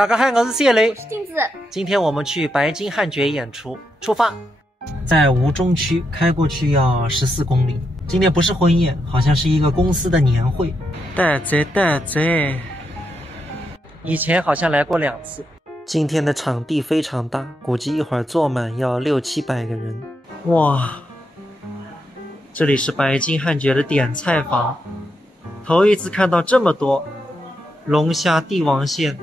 大家好，我是谢雷，我是镜子。今天我们去白金汉爵演出，出发。在吴中区开过去要14公里。今天不是婚宴，好像是一个公司的年会。带贼，以前好像来过2次。今天的场地非常大，估计一会儿坐满要600-700个人。哇，这里是白金汉爵的点菜房，头一次看到这么多龙虾帝王蟹。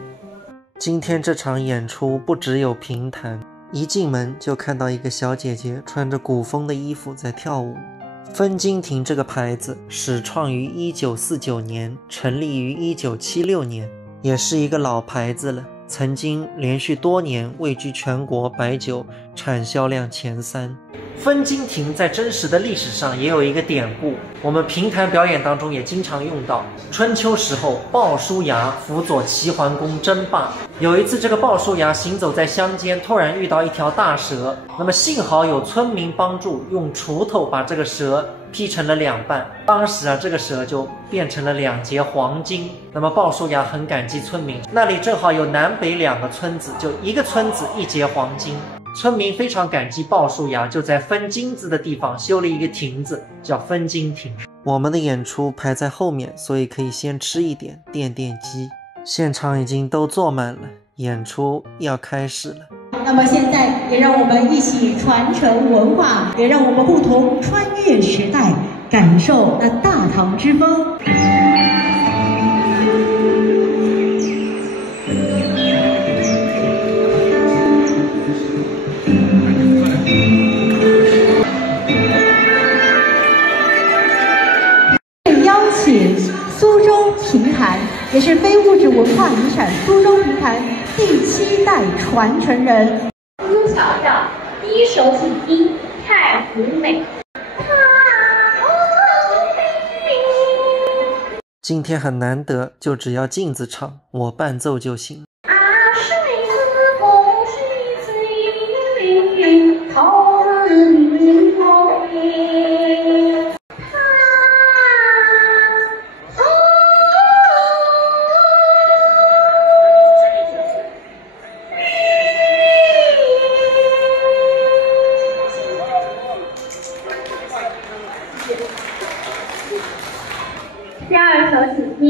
今天这场演出不只有评弹，一进门就看到一个小姐姐穿着古风的衣服在跳舞。分金亭这个牌子始创于1949年，成立于1976年，也是一个老牌子了，曾经连续多年位居全国白酒产销量前3。分金亭在真实的历史上也有一个典故，我们评弹表演当中也经常用到。春秋时候，鲍叔牙辅佐齐桓公争霸，有一次这个鲍叔牙行走在乡间，突然遇到一条大蛇，那么幸好有村民帮助，用锄头把这个蛇劈成了2半。当时这个蛇就变成了2节黄金。那么鲍叔牙很感激村民，那里正好有南北2个村子，就一个村子1节黄金。村民非常感激鲍叔牙，就在分金子的地方修了一个亭子，叫分金亭。我们的演出排在后面，所以可以先吃一点垫饥。现场已经都坐满了，演出要开始了。那么现在也让我们一起传承文化，也让我们共同穿越时代，感受那大唐之风。苏州评弹也是非物质文化遗产苏州评弹第7代传承人。苏小调第1首请听《太湖美》。今天很难得，就只要镜子唱，我伴奏就行。第2首请听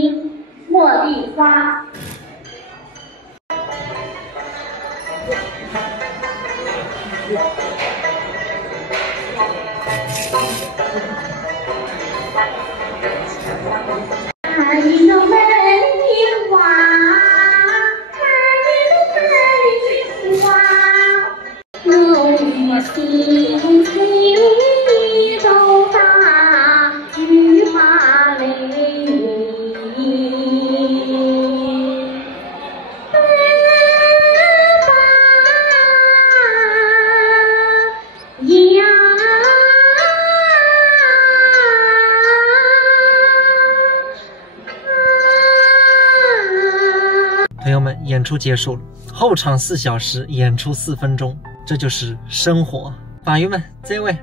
《茉莉花》。看一朵美丽花，看一朵美丽花，我的心情里都打雨花泪。朋友们，演出结束了，后场4小时，演出4分钟，这就是生活。法友们，这位。